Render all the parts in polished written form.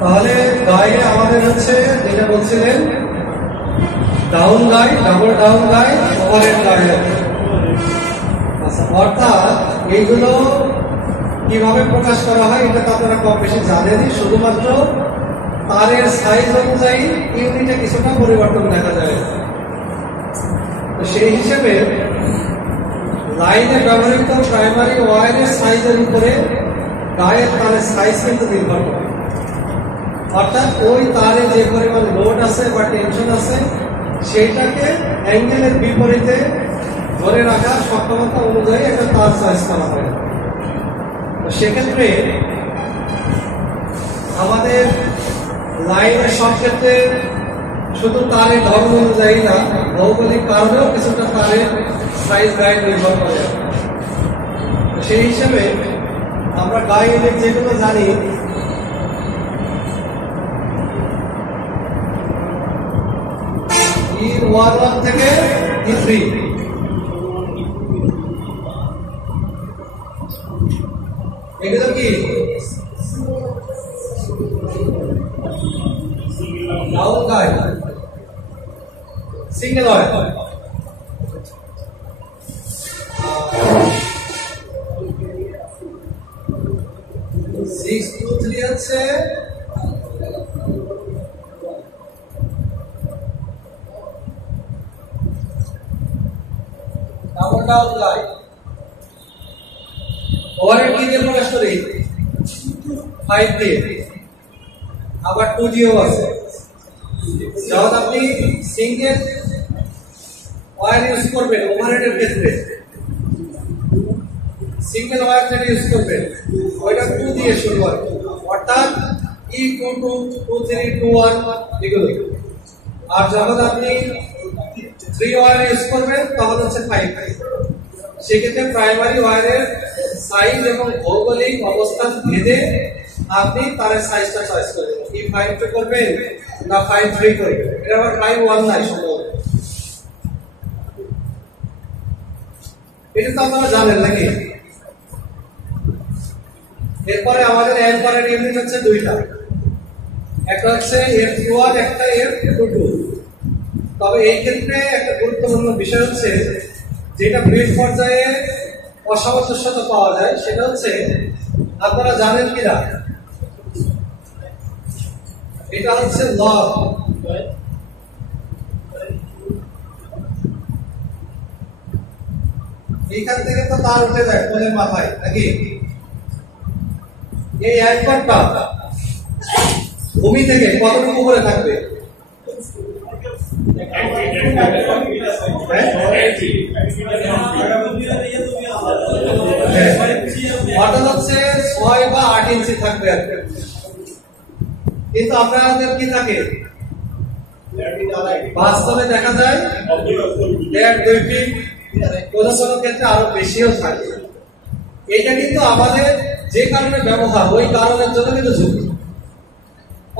তাহলে গায়ে আমাদের হচ্ছে যেটা বলছিলেন ডাউন গাই, ডাবল ডাউন গাই, ওভারহেড গাই। আচ্ছা, অর্থাৎ এইগুলো কিভাবে প্রকাশ করা হয় এটা তো আপনারা কম বেশি জানেনই। শুধুমাত্র তারের সাইজ অনুযায়ী ইউনিটে কিছুটা পরিবর্তন দেখা যায়। তো সেই হিসেবে লাইনে ব্যবহৃত প্রাইমারি ওয়্যারের সাইজের উপরে গায়ের তারের সাইজ কিন্তু নির্ভর করে। অর্থাৎ ওই তারে যে পরিমাণ লোড আছে বা টেনশন আছে সেইটাকে অ্যাঙ্গেলের বিপরীতে ধরে রাখার সক্ষমতা অনুযায়ী একটা তার সাইজ করা হয়। তো সেক্ষেত্রে আমাদের লাইনের সব ক্ষেত্রে শুধু তারের ধর্ম অনুযায়ী না, ভৌগোলিক কারণেও কিছুটা তারের সাইজ গায়ে নির্ভর করে। সেই হিসেবে আমরা গায়ে যেগুলো জানি E11 থেকে E3, এগুলো কি ডাউন গাই, সিঙ্গেল ওয়্যার। 623 হচ্ছে ডাবল ডাউন গাই। ওভারহেড কি দিয়ে প্রকাশ করি? 5 দিয়ে। আবার 2 দিয়েও আছে। যখন আপনি সিঙ্গেল ওয়্যার ইউজ করবেন ওভারহেডের ক্ষেত্রে, সিঙ্গেল ওয়্যার যেটা ইউজ করবেন ওইটা 2 দিয়ে শুরু হয়, অর্থাৎ E22, 23, 21 এগুলো। আর যখন আপনি 3 ওয়্যার ইউজ করবেন তখন হচ্ছে 5। সেক্ষেত্রে প্রাইমারি ওয়্যারের সাইজ এবং ভৌগোলিক অবস্থান ভেদে আপনি তারের সাইজটা চয়েস করবেন। কি 5 করবেন না 5-3 করবেন? এটা আবার 5-1 নাই সম্ভবত। এটা তো আপনারা জানেন নাকি? এরপরে আমাদের অ্যাঙ্কারের ইউনিট হচ্ছে দুইটা, একটা হচ্ছে F21, একটা F22। তবে এই ক্ষেত্রে একটা গুরুত্বপূর্ণ বিষয় হচ্ছে যেটা ব্রিজ পর্যায়ে অসামঞ্জস্যতা পাওয়া যায়, সেটা হচ্ছে আপনারা জানেন কিনা, এটা হচ্ছে লগ। এইখান থেকে তো তার উঠে যায় কোলের মাথায় নাকি? এই অ্যাঙ্করটা ভূমি থেকে কতটুকু করে থাকবে? অর্থাৎ হচ্ছে 6 বা 8 ইঞ্চি থাকবে। কিন্তু আপনাদের কি থাকে? বাস্তবে দেখা যায় 1.5-2 ফিট, কোন কোন ক্ষেত্রে আরো বেশিও থাকে। এটা কিন্তু আমাদের যে কারণে ব্যবহার, ওই কারণের জন্য কিন্তু ঝুঁকি।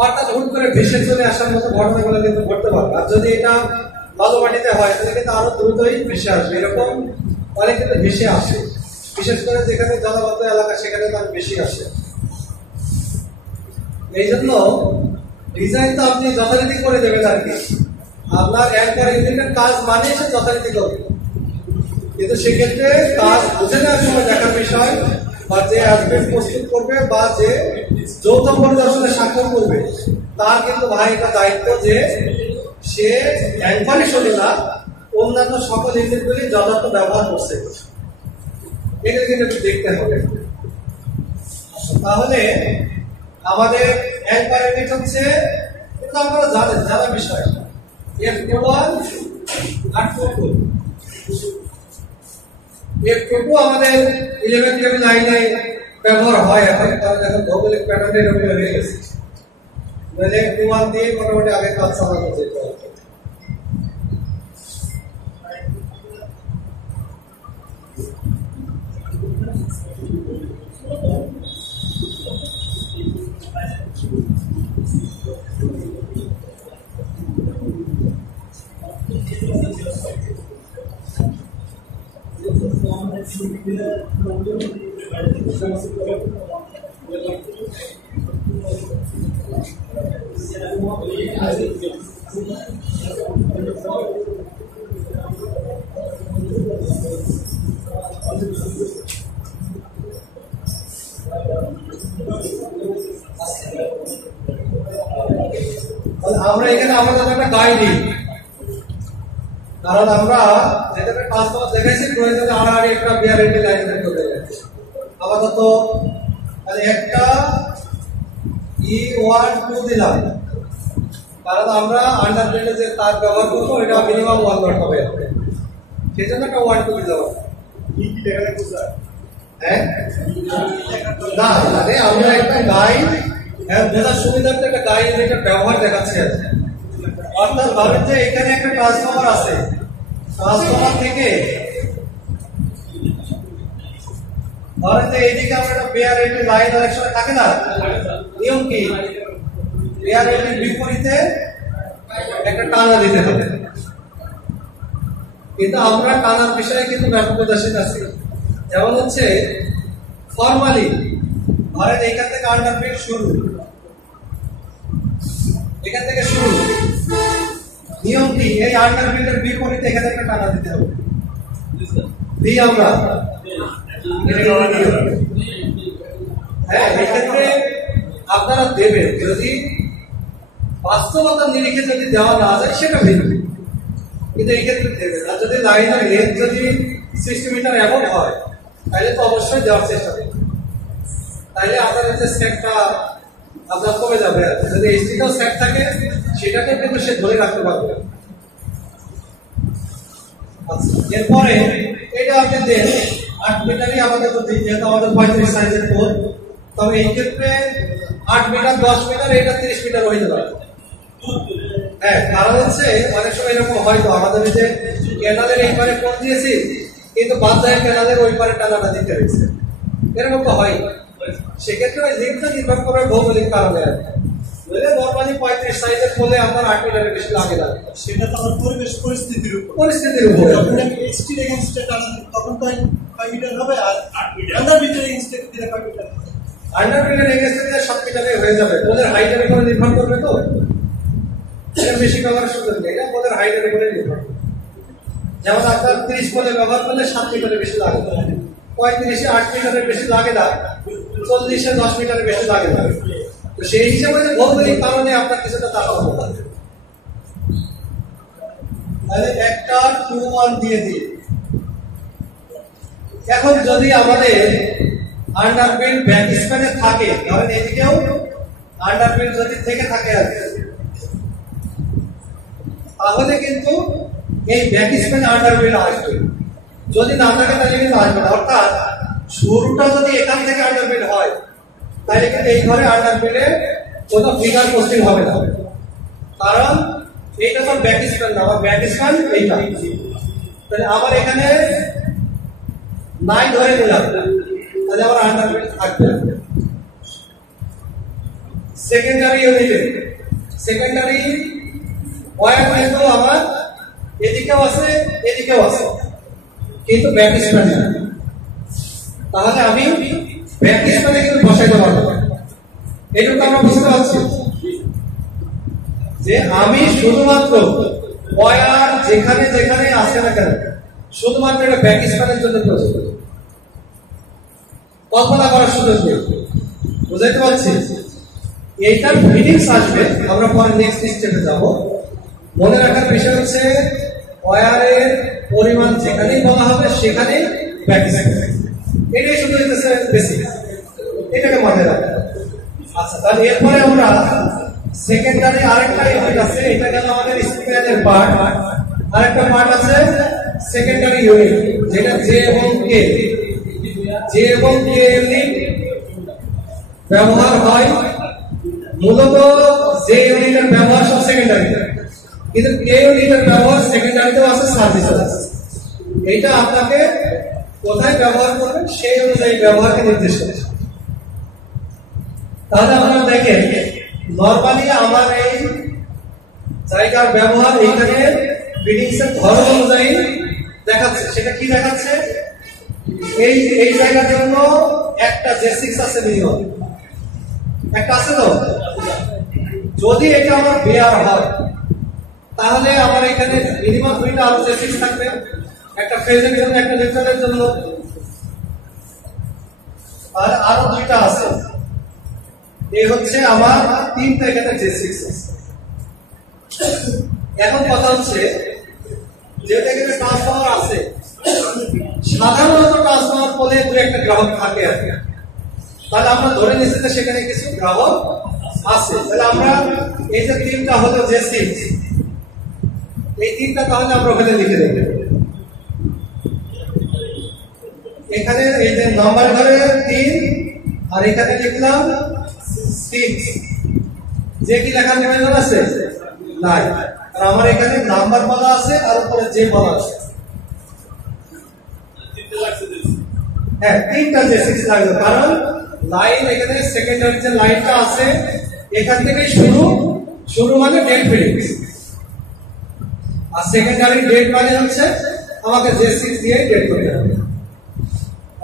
অর্থাৎ হুট করে ভেসে চলে আসার মতো ঘটনাগুলো কিন্তু ঘটতে পারে। আর যদি এটা বালু মাটিতে হয় তাহলে কিন্তু আরো দ্রুতই ভেসে আসবে। এরকম অনেক ক্ষেত্রে ভেসে আসে, বিশেষ করে যেখানে জলাবদ্ধ এলাকা সেখানে তার বেশি আসে। এই জন্য ডিজাইন তো আপনি যথারীতি করে দেবেন আর কি। আপনার অ্যাঙ্কার ইউনিটের কাজ মানে সে যথারীতি করবে, কিন্তু সেক্ষেত্রে কাজ বুঝে নেওয়ার সময় দেখার বিষয়, বা যে আসবে প্রস্তুত করবে বা যে যৌথ পরিদর্শনে স্বাক্ষর করবে তার কিন্তু ভাই এটা দায়িত্ব যে সে অ্যাঙ্কারই শুধু না অন্যান্য সকল ইউনিটগুলি যথার্থ ব্যবহার করছে, এটা কিন্তু দেখতে হবে। তাহলে আমাদের অ্যাঙ্কার ইউনিট হচ্ছে, এটা আপনারা জানেন, জানা বিষয়, F21 আর 22। F22 আমাদের 11 কেবি লাইনে ব্যবহার হয় এখন, কারণ এখন ভৌগোলিক প্যাটার্ন এরকম হয়ে গেছে। মানে F21 দিয়ে মোটামুটি আগে কাজ চালানো যেত। আমরা এখানে আমাদের একটা গাই দিই, কারণ আমরা যেটা ট্রান্সফর্মার দেখেছি প্রয়োজনে আড়াআড়ি একটা বিআরএলডি লাইন বের করতে হবে। আপাতত একটা E12 দিলাম, কারণ আমরা আন্ডারগ্রেডে যে তার ব্যবহার করবো এটা মিনিমাম 1 ওয়াট হবে, সেই জন্য একটা 12 দিলাম। কি দেখা যাচ্ছে স্যার? হ্যাঁ না, মানে আমরা একটা গাই বোঝার সুবিধার্থে একটা গাই এটা ব্যবহার দেখাচ্ছি। অর্থাৎ ভাবেন যে এখানে একটা ট্রান্সফর্মার আছে, ট্রান্সফর্মার থেকে ধরেন যে এইদিকে আমরা একটা বিআরএলডি লাইন অনেক সময় থাকে না, নিয়ম কি বিআরএলডির বিপরীতে একটা টানা দিতে হবে, কিন্তু আমরা টানার বিষয়ে কিন্তু ব্যাপক উদাসীন আছি। যেমন হচ্ছে ফর্মালি ধরেন এখান থেকে আন্ডারফিল্ড শুরু, এখান থেকে শুরু, নিয়ম কি এই আন্ডারফিল্ডের বিপরীতে এখানে একটা টানা দিতে হবে, দিই আমরা। হ্যাঁ, এক্ষেত্রে আপনারা দেবেন, যদি বাস্তবতার নিরিখে যদি দেওয়া না যায় সেটা ভিন্ন, কিন্তু এই ক্ষেত্রে দেবেন। আর যদি লাইনের লেন্থ যদি 60 মিটার এমন হয় তাহলে তো অবশ্যই দেওয়ার চেষ্টা করবেন, তাহলে আপনাদের যে স্ট্যাকটা আপনার কমে যাবে। যদি এইচডিটাও স্ট্যাক থাকে সেটাকে কিন্তু সে ধরে রাখতে পারবে। আচ্ছা, এরপরে এটা আপনি দেন 8 মিটারই আমাদের তো যেহেতু আমাদের 35 সাইজের কোড, তবে এই ক্ষেত্রে 8 মিটার 10 মিটার এটা 30 মিটার হয়ে যাবে। হ্যাঁ, কারণ হচ্ছে অনেক সময় এরকম হয়তো আমাদের যে ক্যানালের এই পারে কোড দিয়েছি কিন্তু বাদদায়ের ক্যানালের ওই পারে টানাটা দিতে হয়েছে, এরকম তো হয়। সেক্ষেত্রে ওই লিঙ্কটা নির্ভর করে ভৌগোলিক কারণে। নর্মালি 35 সাইজের বলে আপনার 8 মিটারের বেশি লাগে না, সেটা তো আমার পরিবেশ পরিস্থিতির উপর। যখন আমি এইচটি এগেইনস্টে টানি তখন তো 5 মিটার হবে, আর 8 মিটার আন্ডার মিটার এগেইনস্টে দিলে 5 মিটার হবে। আন্ডার মিটার এগেইনস্টে দিলে 7 মিটারে হয়ে যাবে। ওদের হাইটের উপর নির্ভর করবে, তো এটা বেশি ব্যবহারের সুযোগ নেই, এটা ওদের হাইটের উপরে নির্ভর করবে। যেমন আপনার 30 বলে ব্যবহার করলে 7 মিটারের বেশি লাগে, 35-এ 8 মিটারের বেশি লাগে না, 40-এ 10 মিটারের বেশি লাগে না। তো সেই হিসাবে ভৌগোলিক কারণে আপনার কিছুটা টাকা হতে পারে। তাহলে একটা 2-1 দিয়ে দিই। এখন যদি আমাদের আন্ডারফিল্ড ব্যাক স্প্যানে থাকে, ধরেন এদিকেও আন্ডারফিল্ড যদি থেকে থাকে তাহলে কিন্তু এই ব্যাক স্প্যানে আন্ডারফিল্ড আসবে, যদি না থাকে তাহলে কিন্তু আসবে না। অর্থাৎ শুরুটা যদি এখান থেকে আন্ডারফিল্ড হয় তাহলে কিন্তু এই ঘরে আন্ডারফিল্ডে কোনো ফিগার পোস্টিং হবে না, কারণ এইটা তো ব্যাক স্প্যান না, আমার ব্যাক স্প্যান এইটা। তাহলে আমার এখানে নাই ধরে নিলাম, তাহলে আমার আন্ডারফিল্ড থাকবে। সেকেন্ডারি ইউনিটে সেকেন্ডারি ওয়্যার কিন্তু আমার এদিকেও আছে এদিকেও আছে, কিন্তু ব্যাক স্প্যান না। তাহলে আমি ব্যাক স্প্যানে কিন্তু বসাইতে পারবো না। এইটুকু আমরা বুঝতে পারছি যে আমি শুধুমাত্র ওয়্যার যেখানে যেখানে আসে না কেন শুধুমাত্র এটা ব্যাক স্প্যানের জন্য প্রযোজ্য, কল্পনা করার সুযোগ নেই। বুঝাইতে পারছি? এইটার ফিটিংস আসবে, আমরা পরে নেক্সট স্টেপে যাব। মনে রাখার বিষয় হচ্ছে ওয়্যারের পরিমাণ যেখানেই বলা হবে সেখানেই ব্যাক স্প্যান, এটাই শুধু বেসিক, এটাকে মাথায় রাখবেন। আচ্ছা, তাহলে এরপরে আমরা সেকেন্ডারি আরেকটা ইউনিট আছে, এটা গেল আমাদের স্প্যানের পার্ট। আরেকটা পার্ট আছে সেকেন্ডারি ইউনিট, যেটা জে এবং কে ইউনিট ব্যবহার হয়। মূলত যে ইউনিটের ব্যবহার সব সেকেন্ডারি, কিন্তু কে ইউনিটের ব্যবহার সেকেন্ডারিতেও আছে, সার্ভিসেও আছে। এইটা আপনাকে কোথায় ব্যবহার করবেন সেই অনুযায়ী ব্যবহারকে নির্দেশ করেছে। তাহলে আপনারা দেখেন নরমালি আমার এই জায়গার ব্যবহার এইখানে ফিটিংসের ধরন অনুযায়ী দেখাচ্ছে। সেটা কি দেখাচ্ছে? এই জায়গার জন্য একটা J6 আছে, মিনিমাম একটা আছে। তো যদি এটা আমার বেয়ার হয় তাহলে আমার এখানে মিনিমাম 2টা আরো J6 থাকবে, একটা ফেজের জন্য একটা নিউট্রালের জন্য, আর আরো 2টা আছে। এই হচ্ছে আমার তিনটা এখানে J6 আছে। এখন কথা হচ্ছে যেটা এখানে ট্রান্সফর্মার আছে, সাধারণত ট্রান্সফর্মার বলে দু একটা গ্রাহক থাকে আর কি। তাহলে আমরা ধরে নিচ্ছি যে সেখানে কিছু গ্রাহক আছে। তাহলে আমরা এই যে তিনটা হলো J6, এই তিনটা তাহলে আমরা ওখানে লিখে দেব। এখানে এই যে নাম্বার ধরে 3 আর এখানে লিখলাম 6, যে কি লেখার প্রয়োজন আছে নাই, আর আমার এখানে নাম্বার বলা আছে আর উপরে যে বলা আছে। হ্যাঁ, তিনটা J6 লাগবে, কারণ লাইন এখানে সেকেন্ডারি যে লাইনটা আছে এখান থেকে শুরু মানে ডেট ফিডিংস, আর সেকেন্ডারি ডেট মানে হচ্ছে আমাকে J6 দিয়ে ডেট করতে হবে।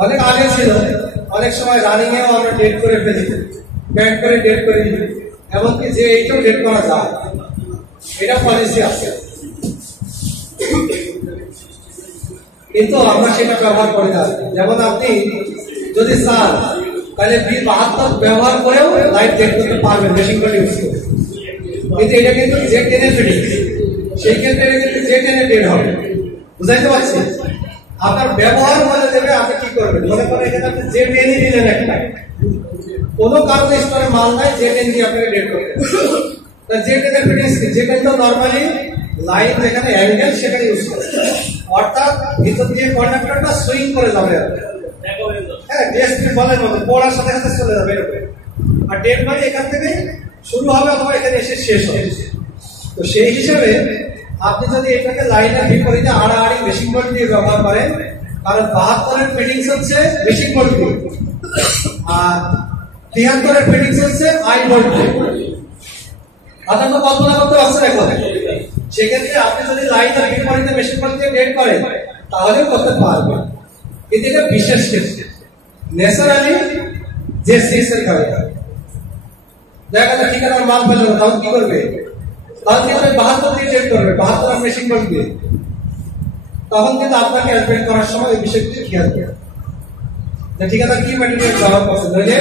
অনেক আগে ছিল, অনেক সময় রানিং এও আমরা ডেট করে ফেলি, ব্যান্ড করে ডেট করে দিই, এমনকি যে এইটাও ডেট করা যায়, এটা পলিসি আছে, কিন্তু আমরা সেটা ব্যবহার করে থাকি। যেমন আপনি যদি চান তাহলে B72 ব্যবহার করেও লাইট ডেট করতে পারবেন মেশিন কোড ইউজ করে, কিন্তু এটা কিন্তু Z10 এর ফিডিং, সেই ক্ষেত্রে কিন্তু Z10 এর ডেট হবে। বুঝাইতে পারছি? আপনার ব্যবহার বলে দেবে আপনি কি করবেন। মনে করেন এখানে আপনি Z10 দিলেন একটা, কোনো কারণে স্তরে মাল নাই, Z10 দিয়ে আপনাকে ডেট করতে হবে। Z10 এর ফিডিং কি? Z10 তো নরমালি লাইন যেখানে অ্যাঙ্গেল সেখানে ইউজ করে, অর্থাৎ ভিতর দিয়ে কন্ডাক্টরটা সুইং করে যাবে, হ্যাঁ ডিএসপি বলের মতো পড়ার সাথে সাথে চলে যাবে এরকম। আর ডেট মানে এখান থেকে শুরু হবে অথবা এখানে এসে শেষ হবে। তো সেই হিসেবে আপনি যদি এটাকে লাইনের বিপরীতে আড়াআড়ি মেশিন বোল্ট দিয়ে ব্যবহার করেন, কারণ 72 এর ফিটিংস হচ্ছে মেশিন বোল্ট দিয়ে, আর 73 এর ফিটিংস হচ্ছে আই বোল্ট দিয়ে। আপনার তো কল্পনা করতে পারছেন এখন। সেক্ষেত্রে আপনি যদি লাইনের বিপরীতে মেশিন বোল্ট দিয়ে ডেট করেন তাহলে করতে পারবেন, কিন্তু এটা বিশেষ ক্ষেত্রে ন্যাচারালি J6 এর কারণে দেখা যায় ঠিকানার মাল পেল না, তখন কি করবে? তখন কি করবে? 72 দিয়ে ডেট করবে, 72 আর মেশিন বোল্ট দিয়ে। তখন কিন্তু আপনাকে অ্যাডমিট করার সময় এই বিষয়টি খেয়াল করবে যে ঠিকাদার কি ম্যাটেরিয়াল ব্যবহার করছে, নইলে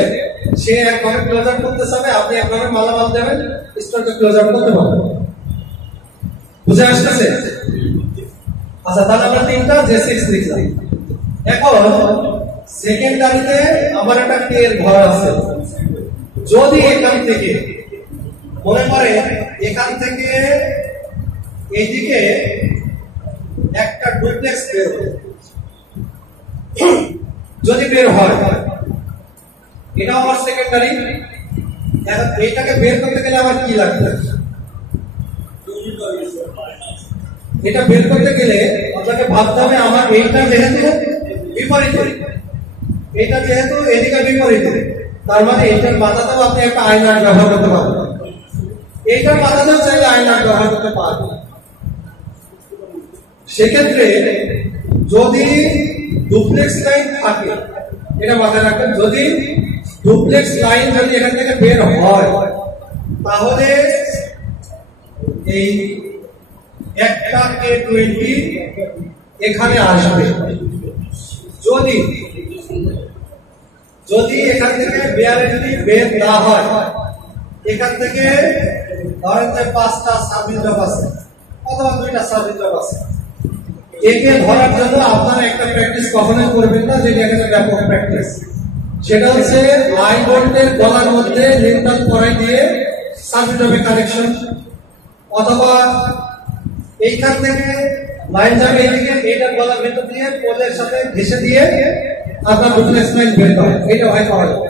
সে একভাবে ক্লোজ আউট করতে চাবে, আপনি একভাবে মালামাল দেবেন, স্টককে ক্লোজ আউট করতে পারবেন। বুঝে আসতেছে? আচ্ছা, তাহলে আমরা তিনটা J6 লিখলাম। এখন সেকেন্ডারিতে আমার একটা পের ঘর আছে। যদি এখান থেকে মনে করে এখান থেকে এইদিকে একটা ডুপ্লেক্স বের হয়, যদি বের হয় এটা আমার সেকেন্ডারি। এখন এইটাকে বের করতে গেলে আমার কি লাগবে? এটা বের করতে গেলে আপনাকে ভাবতে হবে আমার এইটা যেহেতু বিপরীত, এটা যেহেতু এদিকে বিপরীত, তার মানে এইটার মাথাতেও আপনি একটা আয়নার ব্যবহার করতে পারবেন, এইটার মাথাতেও চাইলে আয়নার ব্যবহার করতে পারবেন। সেক্ষেত্রে যদি ডুপ্লেক্স লাইন থাকে, এটা মাথায় রাখবেন, যদি ডুপ্লেক্স লাইন যদি এখান থেকে বের হয় তাহলে এই একটা K20 এখানে আসবে। যদি এখান থেকে বেয়ারে যদি বের না হয়, এখান থেকে ধরেন যে 5টা সার্ভিস জব আছে অথবা 2টা সার্ভিস জব আছে, একে ধরার জন্য আপনারা একটা প্র্যাকটিস কখনোই করবেন না, যেটা এখানে ব্যাপক প্র্যাকটিস। সেটা হচ্ছে আই বোল্টের গলার মধ্যে নিউট্রাল পরাই দিয়ে সার্ভিস জবে কানেকশন, অথবা এইখান থেকে লাইন যাবে এইদিকে, এইটার গলার ভেতর দিয়ে পোলের সাথে ঘেঁষে দিয়ে আপনার ডুপ্লেক্স লাইন বের করেন। এইটা হয় করা যাবে।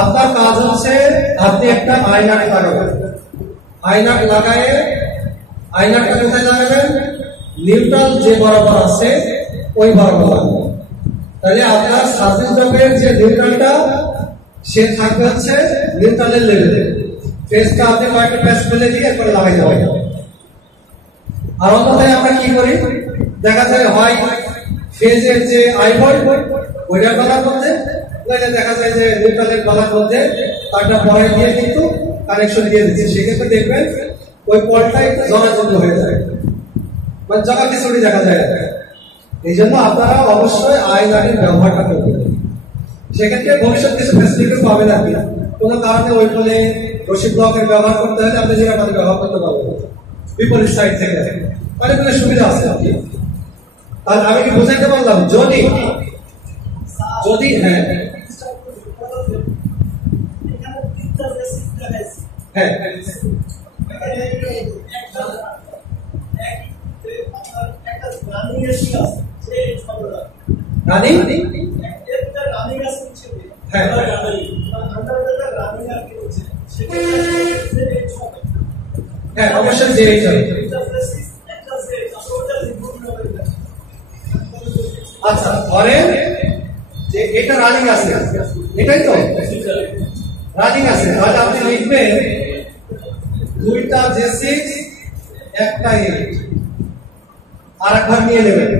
আপনার কাজ হচ্ছে আপনি একটা আয়নাট লাগাবেন, আয়নাট লাগায়ে আয়নাটটা কোথায় লাগাবেন? নিউট্রাল যে বরাবর আছে ওই বরাবর লাগাবেন। তাহলে আপনার সার্ভিস জবের যে নিউট্রালটা সে থাকবে হচ্ছে নিউট্রালের লেভেলে, ফেজটা আপনি কয়েকটা প্যাচ ফেলে দিয়ে এরপরে লাগাই যাবেন। আর অন্যথায় আমরা কি করি, দেখা যায় হয় ফেজের যে আই বোল্ট ওইটার গলার মধ্যে, দেখা যায় যে নিউট্রালের গলার মধ্যে তারটা পরাই দিয়ে কিন্তু কানেকশন দিয়ে দিচ্ছে। সেক্ষেত্রে দেখবেন ওই পলটা একটু জলাজল হয়ে যায়, মানে জগা খিচুড়ি দেখা যায়। এই জন্য আপনারা অবশ্যই আয়নাটির ব্যবহারটা করবেন। সেক্ষেত্রে ভবিষ্যৎ কিছু ফ্যাসিলিটি পাবেন আপনি। কোনো কারণে ওই বলে রশি ব্লকের ব্যবহার করতে হলে আপনি যেটা আমাদের ব্যবহার করতে পারবেন বিপরীত সাইড থেকে, অনেকগুলো সুবিধা আছে আপনি। তাহলে আমি কি বুঝাইতে পারলাম? যদি হ্যাঁ হ্যাঁ রানী হ্যাঁ হ্যাঁ অবশ্যই যে আচ্ছা ধরেন যে এটা রানিং আছে, এটাই তো রানিং আছে, তাহলে আপনি লিখবেন দুইটা J6 একটা 8 আর একবার নিয়ে নেবেন,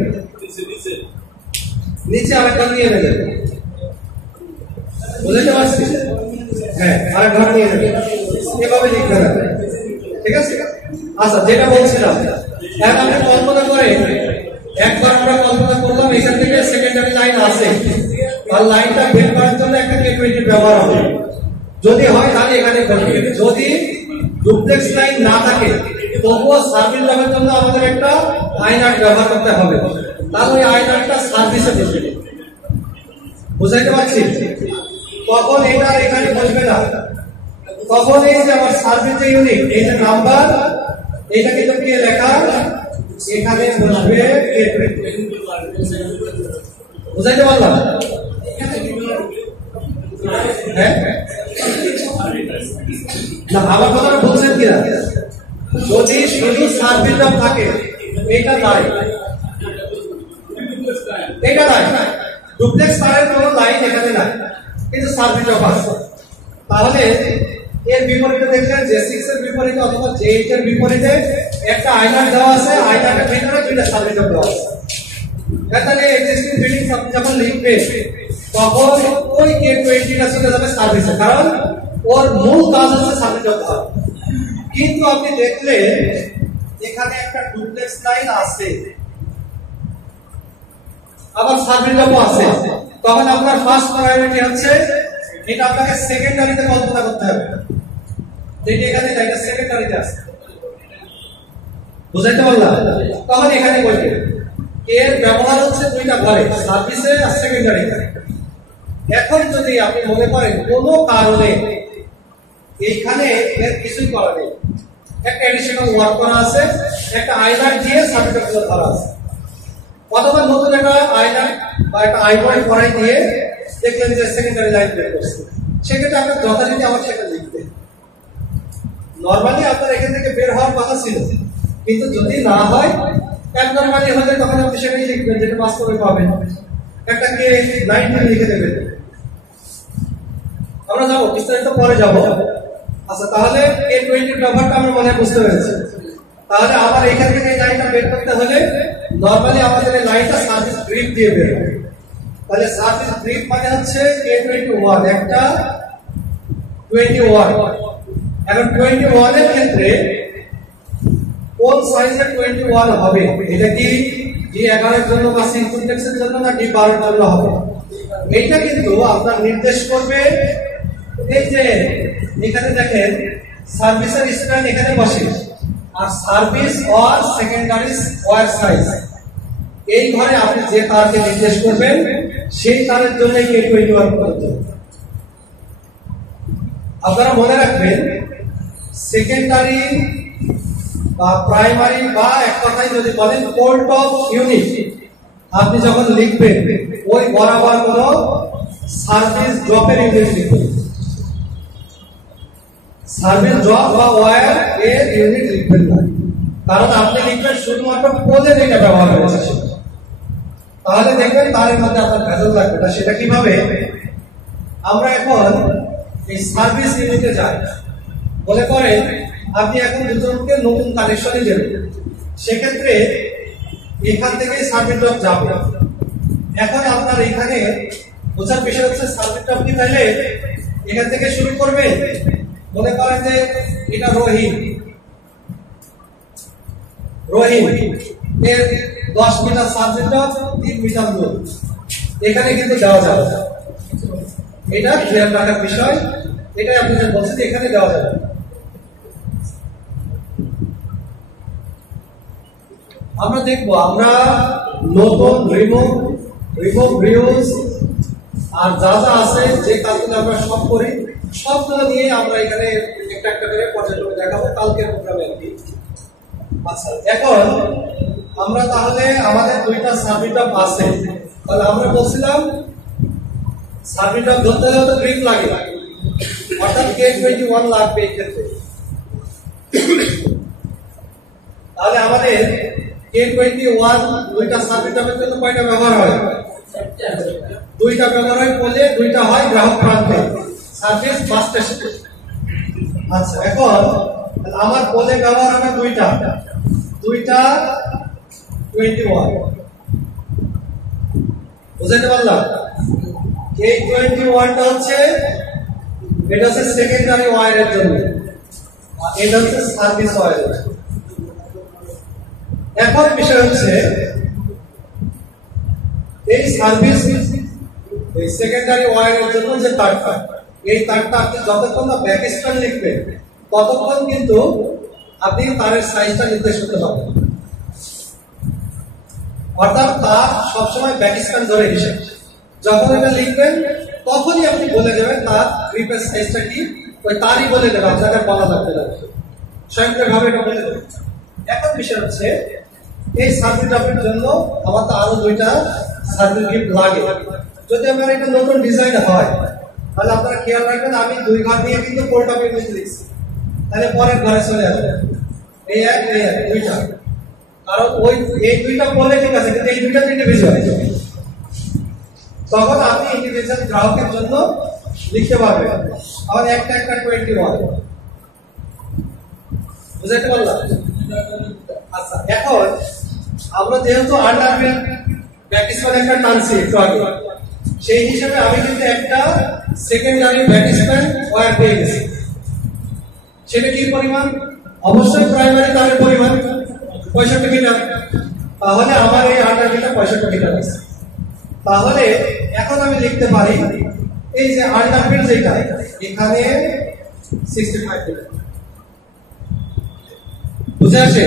নিচে আরেকবার নিয়ে নেবেন, বুঝতে পারছি? হ্যাঁ আরেকবার নিয়ে নেবেন, এভাবে লিখবেন, ঠিক আছে? আচ্ছা যেটা বলছিলাম, এখন আপনি কল্পনা করেন একবার আমরা কল্পনা করলাম এখান থেকে সেকেন্ডারি লাইন আছে আর লাইনটা বের করার জন্য একটা K20 ব্যবহার হবে। যদি হয় তাহলে এখানে করবে, যদি ডুপ্লেক্স লাইন না থাকে তবুও সার্ভিস লাইনের জন্য আমাদের একটা আইনার ব্যবহার করতে হবে, তাহলে ওই আইনারটা সার্ভিসে বসবে। বুঝাইতে পারছি? তখন এটা এখানে বসবে না, তখন এই যে আমার সার্ভিস ইউনিট এই যে নাম্বার এটা কিন্তু কি লেখা এখানে বসবে K20। বুঝাইতে পারলাম? হ্যাঁ না আমার কথাটা বলছেন কিনা? যদি শুধু সার্ভিস থাকে এটা নাই, এটা নাই, ডুপ্লেক্স তারের কোনো লাইন এখানে নাই, কিন্তু সার্ভিস আছে, তাহলে এর বিপরীতে দেখলেন J6 এর বিপরীতে অথবা J8 এর বিপরীতে একটা আয়নার দেওয়া আছে, আয়নাটার ভিতরে দুইটা সার্ভিস দেওয়া আছে। তাহলে এক্সিস্টিং বিল্ডিং আপনি যখন লিখবেন তখন ওই K20টা চলে যাবে সার্ভিসে, কারণ ওর মূল কাজ হচ্ছে সার্ভিস দেওয়া। কিন্তু আপনি দেখলেন এখানে একটা ডুপ্লেক্স লাইন আছে আবার সার্ভিস দেওয়া আছে, তখন আপনার ফার্স্ট প্রায়োরিটি হচ্ছে এটা আপনাকে সেকেন্ডারিতে কল্পনা করতে হবে, যেটা এখানে এটা সেকেন্ডারিতে আছে। বুঝাইতে পারলাম? তখন এখানে বলবেন এর ব্যবহার হচ্ছে দুইটা ঘরে, সার্ভিসে আর সেকেন্ডারিতে। এখন যদি আপনি মনে করেন কোনো কারণে এইখানে এর কিছুই করা নেই, একটা এডিশনাল ওয়ার্ক করা আছে, একটা আইনার দিয়ে সার্ভিসটা ধরা আছে, অথবা নতুন একটা আইনার বা একটা আইবয় করাই দিয়ে দেখলেন যে সেকেন্ডারি লাইন বের করছে, সেক্ষেত্রে আপনার যথারীতি আমার সেটা লিখবে। নর্মালি আপনার এখান থেকে বের হওয়ার কথা ছিল, কিন্তু যদি না হয় নর্মালি হলে তখন আপনি সেটাই লিখবেন যেটা বাস্তবে পাবেন, একটা K19 লিখে দেবেন। আমরা যাবো বিস্তারিত পরে যাবো। আচ্ছা তাহলে K20 ব্যবহারটা আমরা মনে বুঝতে পেরেছি। তাহলে আবার এখান থেকে এই লাইনটা বের করতে হলে নরমালি আমাদের এই লাইনটা সার্ভিস গ্রিপ দিয়ে বের হবে। তাহলে সার্ভিস গ্রিপ মানে হচ্ছে K21 একটা 21। এখন 21 এর ক্ষেত্রে কোন সাইজের 21 হবে? এটা কি D11 এর জন্য বা সিনফ্লেক্সের জন্য না D12 এর জন্য হবে? এইটা কিন্তু আপনার নির্দেশ করবে এই যে এখানে দেখেন সার্ভিসের স্ট্যান্ড এখানে বসে আর service or secondary wire size এই ঘরে আপনি যে তারকে নির্দেশ করবেন সেই তারের জন্য K21 প্রযোজ্য। আপনারা মনে রাখবেন সেকেন্ডারি বা প্রাইমারি বা এক কথায় যদি বলেন পোর্ট অফ ইউনিট আপনি যখন লিখবেন ওই বরাবর কোন সার্ভিস ড্রপের ইউনিট লিখবেন, সার্ভিস ড্রপ বা ওয়্যার এর ইউনিট লিখবেন না, কারণ আপনি লিখবেন শুধুমাত্র পোলে যেটা ব্যবহার হয়েছে তাহলে দেখবেন তার মধ্যে আপনার ভেজাল লাগবে না। সেটা কিভাবে? আমরা এখন এই সার্ভিস ইউনিটে যাই, বলে করে আপনি এখন দুজনকে নতুন কানেকশনে দেবেন, সেক্ষেত্রে এখান থেকে সার্ভিস ড্রপ যাবে। এখন আপনার এখানে বোঝার বিষয় হচ্ছে সার্ভিস ড্রপ কি তাহলে এখান থেকে শুরু করবে, মনে করেন যে এটা রহিম এর 10 মিটার সার্ভিস ড্রপ 3 মিটার দূর, এখানে কিন্তু দেওয়া যাবে। এটা খেয়াল রাখার বিষয়, এটাই আপনি যে বলছেন এখানে দেওয়া যাবে। আমরা দেখবো আমরা নতুন রিমুভ রিউজ আর যা যা আছে যে কাজগুলো আমরা সব করি সবগুলো নিয়ে আমরা এখানে একটা একটা করে পর্যায়ক্রমে দেখাবো কালকের প্রোগ্রামে আর কি। আচ্ছা, এখন আমরা তাহলে আমাদের দুইটা সাবমিটআপ আছে, তাহলে আমরা বলছিলাম সাবমিটআপ ধরতে হলে তো গ্রিপ লাগে, অর্থাৎ K21 লাগবে এই ক্ষেত্রে। তাহলে আমাদের K21 দুইটা সাবমিটআপের জন্য কয়টা ব্যবহার হয়? দুইটা ব্যবহার হয় বলে দুইটা হয় গ্রাহক প্রান্তে সার্ভিস বাস স্টেশনে। আচ্ছা, এখন আমার বলে ব্যবহার হবে দুইটা 21 বুঝতে পারলাম। K21 টা হচ্ছে এটা হচ্ছে সেকেন্ডারি ওয়্যারের জন্য, এটা হচ্ছে সার্ভিস ওয়্যারের। এখন বিষয় হচ্ছে এই সার্ভিস এই সেকেন্ডারি ওয়্যারের জন্য যে তারটা, এই তারটা আপনি যতক্ষণ না ব্যাকস্প্যান লিখবেন ততক্ষণ কিন্তু আপনি তারের সাইজটা নির্দেশ করতে পারবেন। অর্থাৎ তার সবসময় ব্যাকস্প্যান ধরে হিসেব, যখন এটা লিখবেন তখনই আপনি বলে দেবেন তার গ্রিপের সাইজটা কি, ওই তারই বলে দেবেন, আপনাদের বলা লাগবে না, স্বয়ংক্রিয়ভাবে এটা বলে দেবেন। এখন বিষয় হচ্ছে এই সার্কিট আপের জন্য আমার তো আরো দুইটা সার্কিট গ্রিপ লাগে। যদি আমার একটা নতুন ডিজাইন হয় তাহলে আপনারা খেয়াল রাখবেন আমি দুই ঘর দিয়ে কিন্তু পোর্ট অফ ইমেজ লিখছি, তাহলে পরের ঘরে চলে আসবে এই এক দুইটা, কারণ ওই এই দুইটা বলে ঠিক আছে কিন্তু এই দুইটা ইন্ডিভিজুয়াল, তখন আপনি ইন্ডিভিজুয়াল গ্রাহকের জন্য লিখতে পারবেন। আমার একটা 21 বুঝতে পারলাম। আচ্ছা, এখন আমরা যেহেতু আন্ডারবিল ব্যাকস্প্যান একটা টানছি একটু আগে, সেই হিসাবে আমি কিন্তু একটা সেকেন্ডারি ব্যাকস্প্যান ওয়্যার পেয়ে গেছি। সেটা কি পরিমাণ? অবশ্যই প্রাইমারি তারের পরিমাণ 65 মিটার, তাহলে আমার এই আন্ডারবিলটা 65 মিটার আছে। তাহলে এখন আমি লিখতে পারি এই যে আন্ডারবিল যেটা এখানে 65 মিটার, বুঝে আসে?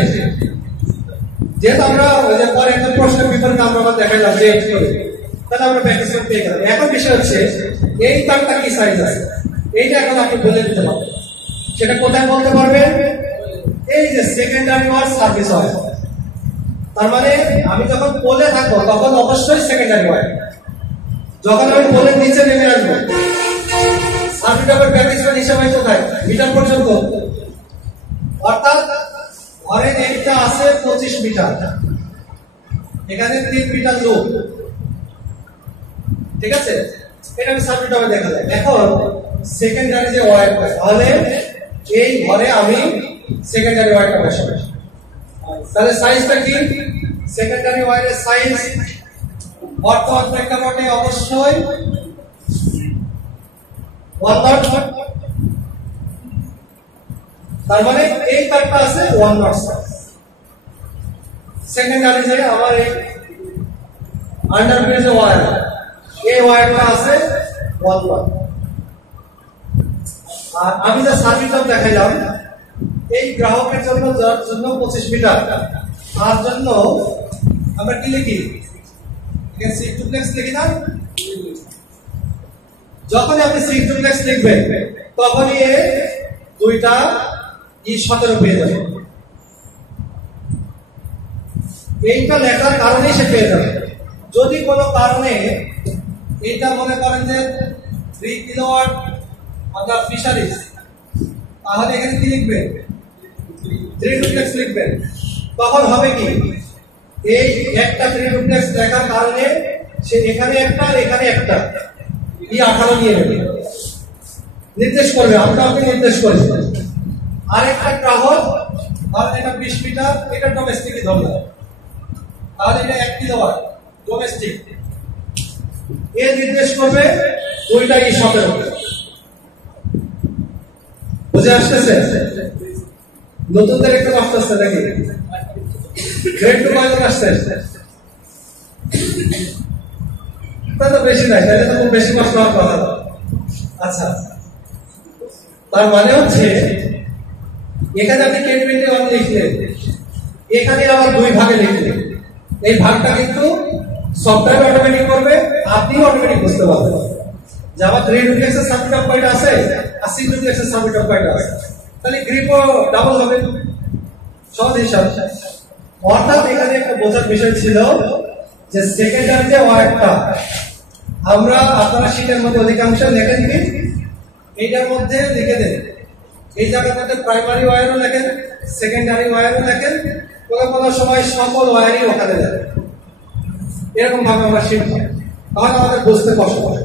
যেহেতু আমরা ওই যে পরে একটা প্রশ্নের বিপরীতে আমরা দেখাইলাম যে তাহলে আমরা ব্যাকস্প্যান পেয়ে গেলাম। এখন বিষয় হচ্ছে এই তারটা কি সাইজ আছে এইটা এখন আপনি বলে দিতে পারবেন। সেটা কোথায় বলতে পারবেন? এই যে সেকেন্ডারি ওয়্যার সার্ভিস ওয়্যার। তার মানে আমি যখন পোলে থাকবো তখন অবশ্যই সেকেন্ডারি ওয়্যার, যখন আমি পোলের নিচে নেমে আসবো সার্কিট আপের ব্যাকস্প্যান হিসাবে কোথায়? মিটার পর্যন্ত। অর্থাৎ ঘরের এইটা আছে 25 মিটার, এখানে 3 মিটার লোক, ঠিক আছে? এটা আমি সার্কিট আপে দেখা যায়। এখন সেকেন্ডারি যে ওয়্যার, তাহলে এই ঘরে আমি সেকেন্ডারি ওয়্যারটা বসাবো। তাহলে সাইজটা কি? সেকেন্ডারি ওয়্যারের সাইজ বর্তমান প্রেক্ষাপটে অবশ্যই 1 নট, তার মানে এই তারটা আছে 1 নট সাইজ। সেকেন্ডারি যে আমার এই আন্ডারব্রিজ ওয়্যার, এই ওয়্যারটা আছে 1 নট। আর আমি যে সার্কিট আপ দেখাইলাম এই গ্রাহকের জন্য, যার জন্য 25 মিটার, তার জন্য আমরা কি লিখি? এখানে সিক ডুপ্লেক্স লিখি না? যখন আপনি সিক ডুপ্লেক্স লিখবেন তখনই এই দুইটা E17 পেয়ে যাবে। এইটা লেখার কারণেই সে পেয়ে যাবে। যদি কোনো কারণে এইটা মনে করেন যে 3 কিলোওয়াট অর্থাৎ ফিশারিজ, তাহলে এখানে কি লিখবেন? 3 ডুপ্লেক্স লিখবেন। তখন হবে কি? এই একটা 3 ডুপ্লেক্স লেখার কারণে সে এখানে একটা এখানে একটা E18 নিয়ে নেবে, নির্দেশ করবে, আমরা ওকে নির্দেশ করবে। আরেকটা গ্রাহক ধরেন এটা 20 মিটার, এটা ডোমেস্টিকই ধরলাম, তাহলে এটা 1 কিলোওয়াট ডোমেস্টিক, এ নির্দেশ করবে দুইটা E17। বুঝে আসতেছে? নতুনদের একটু কষ্ট আসছে নাকি? গ্রেড 2 কয়জন আসছে? তাহলে বেশি নাই, তাহলে তো খুব বেশি কষ্ট হওয়ার কথা না। আচ্ছা, তার মানে হচ্ছে এখানে আপনি K21 লিখলেন, এখানে আবার 2 ভাগে লিখলেন, এই ভাগটা কিন্তু সফটওয়্যার অটোমেটিক করবে, আপনিও অটোমেটিক বুঝতে পারবেন যে আমার 3 ডুপ্লেক্সের সাবমিট অফ কয়টা আছে আর 6 ডুপ্লেক্সের সাবমিট অফ কয়টা আছে, তাহলে গ্রিপও ডাবল হবে, সহজ হিসাব। অর্থাৎ এখানে একটা বোঝার বিষয় ছিল যে সেকেন্ডারি যে ওয়্যারটা আমরা আপনারা শীটের মধ্যে অধিকাংশ লেখেন কি এইটার মধ্যে লিখে দেন, এই জায়গার মধ্যে প্রাইমারি ওয়্যারও লেখেন, সেকেন্ডারি ওয়্যারও লেখেন, কোনো সময় সকল ওয়্যারই ওখানে লেখেন, এরকম ভাবে আমরা শীট পাই, তাহলে আমাদের বুঝতে কষ্ট হয়।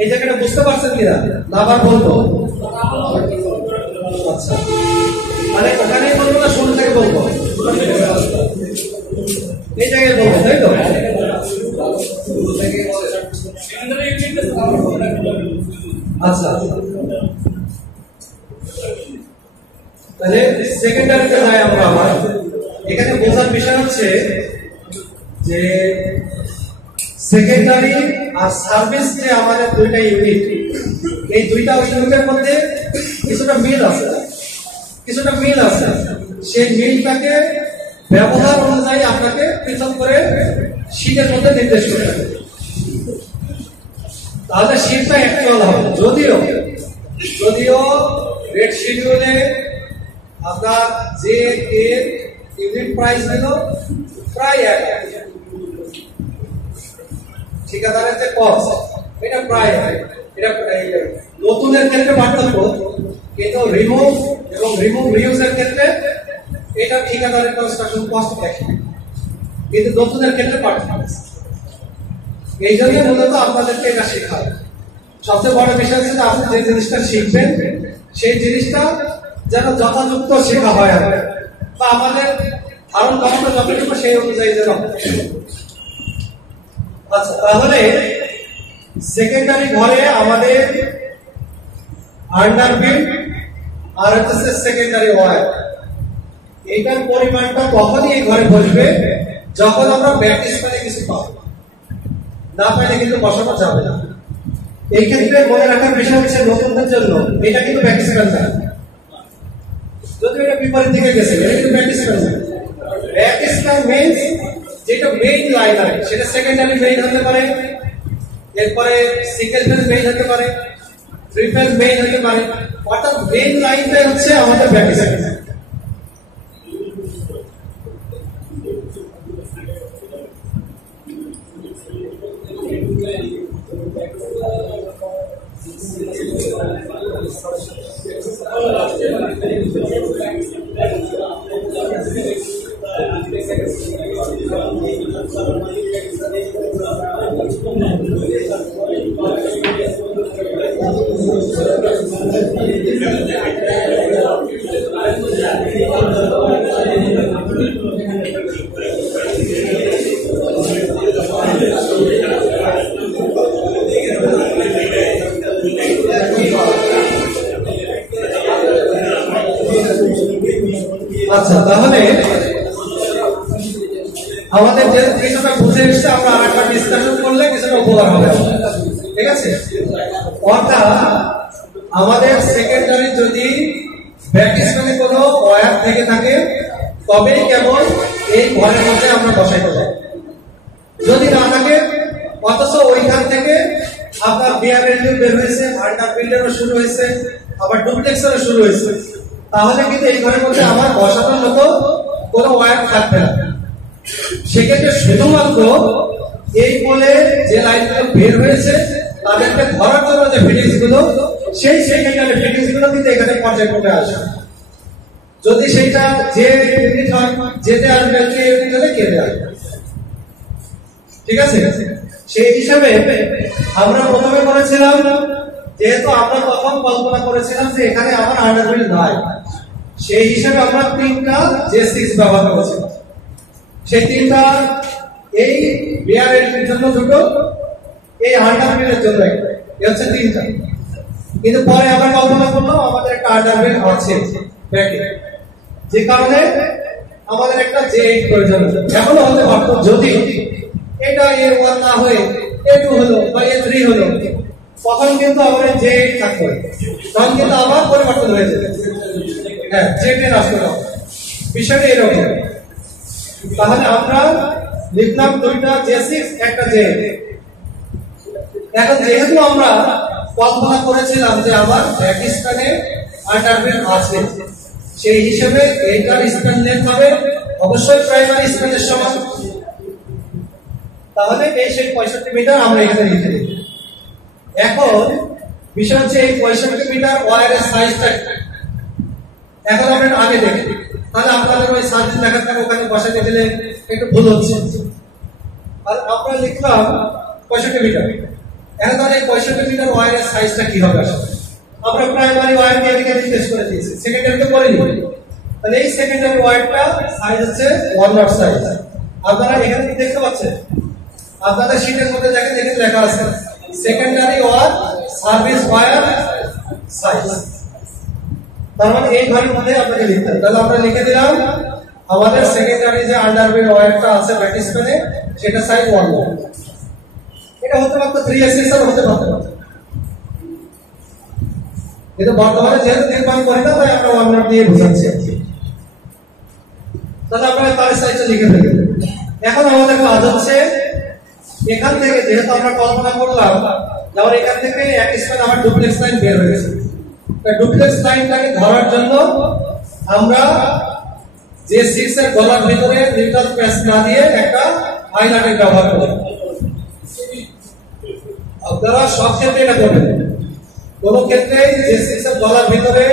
এই জায়গাটা বুঝতে পারছেন কিনা না আবার বলবো? আচ্ছা, মানে ওখানেই বলবো না শুরু থেকে বলবো? এই জায়গায় বলবো, তাই তো? আচ্ছা, তাহলে সেকেন্ডারিতে যাই আমরা। আমার এখানে বোঝার বিষয় হচ্ছে যে সেকেন্ডারি আর সার্ভিস যে আমাদের দুইটা ইউনিট, এই দুইটা ইউনিটের মধ্যে কিছুটা মিল আছে, কিছুটা মিল আছে, সেই মিলটাকে ব্যবহার অনুযায়ী আপনাকে পৃথক করে শীটের মধ্যে নির্দেশ করতে হবে, তাহলে শীটটা অ্যাকচুয়াল হবে। যদিও রেট শিডিউলে আপনার যে এর ইউনিট প্রাইস হলো প্রায় এক, ঠিকাদারের যে কস্ট এটা প্রায় এটা নতুনের ক্ষেত্রে পার্থক্য, কিন্তু রিমুভ এবং রিউজের ক্ষেত্রে এটা ঠিকাদারের কনস্ট্রাকশন কস্ট দেখে, কিন্তু নতুনের ক্ষেত্রে পার্থক্য। এই জন্য মূলত আপনাদেরকে এটা শেখায়। সবচেয়ে বড় বিষয় হচ্ছে যে আপনি যে জিনিসটা শিখবেন সেই জিনিসটা যেন যথাযথ শেখা হয়, বা আমাদের ধারণ ক্ষমতা যতটুকু সেই অনুযায়ী যেন। আচ্ছা, তাহলে সেকেন্ডারি ঘরে আমাদের আন্ডারবিল আর হচ্ছে সেকেন্ডারি ওয়্যার, এইটার পরিমাণটা তখনই এই ঘরে বসবে যখন আমরা ব্যাটিস মানে কিছু পাবো, না পাইলে কিন্তু বসানো যাবে না। এই ক্ষেত্রে মনে রাখার বিষয় হচ্ছে নতুনদের জন্য এটা কিন্তু ব্যাটিস না, যদি এটা বিপরীত দিকে গেছে এটা কিন্তু ব্যাটিস না। ব্যাটিস মিন্স যেটা মেইন লাইন আছে সেটা সেকেন্ডারি মেইন হতে পারে, এরপরে সিঙ্গেল ফেজ মেইন হতে পারে, থ্রি ফেজ মেইন হতে পারে, অর্থাৎ মেইন লাইনটাই হচ্ছে আমাদের ব্যাটিস। আচ্ছা, তাহলে আমাদের যে কিছুটা বুঝে এসছে আমরা আরেকবার ডিসকাশন করলে কিছুটা উপকার হবে, ঠিক আছে? অর্থাৎ আমাদের সেকেন্ডারি যদি ব্যাটিসম্যানে কোনো ওয়্যার থেকে থাকে তবেই কেবল এই ঘরের মধ্যে আমরা বসাইতে পারি, যদি না থাকে অথচ ওইখান থেকে আপনার বিআরএলইউ বের হয়েছে, আন্ডার বিল্ডারও শুরু হয়েছে, আবার ডুপ্লেক্সারও শুরু হয়েছে, তাহলে কিন্তু এই ঘরের মধ্যে আমার বসানোর মতো কোনো ওয়্যার থাকবে না। সেক্ষেত্রে শুধুমাত্র এই বলে যে লাইনগুলো বের হয়েছে তাদেরকে ধরার জন্য যে ফিটিংস গুলো, সেই সেকেন্ডারি ফিটিংস গুলো কিন্তু এখানে পর্যায়ক্রমে আসে। যদি সেইটা যে ইউনিট হয় যেতে আসবে কে ইউনিট হলে কেটে আসবে, ঠিক আছে? সেই হিসাবে আমরা প্রথমে করেছিলাম, যেহেতু আমরা তখন কল্পনা করেছিলাম যে এখানে আমার আন্ডারবিল নাই, সেই হিসাবে আমরা 3টা J6 ব্যবহার করেছিলাম। সেই 3টা এই বিআরএল এর জন্য দুটো, এই আন্ডারবিলের জন্য একটা, এই হচ্ছে 3টা। কিন্তু পরে আমরা কল্পনা করলাম আমাদের একটা আন্ডারবিল আছে ব্যাকে, যে কারণে আমাদের একটা J8 প্রয়োজন আছে। এখনো হতে পারতো যদি এটা A1 না হয়ে A2 হলো বা A3 হলো, তখন কিন্তু আমাদের J8 থাকতো, তখন কিন্তু আবার পরিবর্তন হয়ে যেত। হ্যাঁ, J10 আসতো না, বিষয়টা এরকম। তাহলে আমরা লিখলাম দুইটা J6 একটা J8। এখন যেহেতু আমরা কল্পনা করেছিলাম যে আমার ব্যাক স্প্যানে আন্ডারবেল আছে, সেই হিসেবে এইটার স্প্যান লেন্থ হবে অবশ্যই প্রাইমারি স্প্যানের সমান। তাহলে এই সেই 65 মিটার আমরা এখানে লিখে দিই। এখন বিষয় হচ্ছে এই 65 মিটার ওয়্যারের সাইজটা এখন আমরা আগে দেখি, তাহলে আপনাদের ওই সাইজ দেখাতে ওখানে বসাতে দিলে একটু ভুল হচ্ছে। আর আমরা লিখলাম 65 মিটার। এখন তাহলে এই 65 মিটার ওয়্যারের সাইজটা কি হবে আসলে? আমরা প্রাইমারি ওয়্যার দিয়ে এদিকে টেস্ট করে দিয়েছি, সেকেন্ডারি তো করিনি। তাহলে এই সেকেন্ডারি ওয়্যারটা সাইজ হচ্ছে 1 নট সাইজ। আপনারা এখানে কি দেখতে পাচ্ছেন? আপনাদের শীটের মধ্যে দেখেন এখানে লেখা আছে secondary wire service wire size. তার মানে এই ঘরের মধ্যে আপনাকে লিখতে হবে। তাহলে আমরা লিখে দিলাম আমাদের সেকেন্ডারি যে আন্ডারবেল ওয়্যারটা আছে ব্যাক স্প্যানে, সেটা সাইজ 1 নট। এটা হতে পারতো 3/6 আর হতে পারতো না, কিন্তু বর্তমানে যেহেতু নির্মাণ করি না তাই আমরা 1 নট দিয়ে বোঝাচ্ছি। তাহলে আমরা তার সাইজটা লিখে ফেলি। এখন আমাদের কাজ হচ্ছে এখান থেকে, যেহেতু আমরা কল্পনা করলাম যেমন এখান থেকে এক স্প্যান আমার ডুপ্লেক্স লাইন বের হয়ে গেছে, ডুপ্লেক্স লাইনটাকে ধরার জন্য আমরা J6 এর গলার ভিতরে নিউট্রাল প্যাচ না দিয়ে একটা হাইলাইটার ব্যবহার করি। আপনারা সব ক্ষেত্রে এটা করবেন। কোন ক্ষেত্রে J6 এর গলার ভিতরে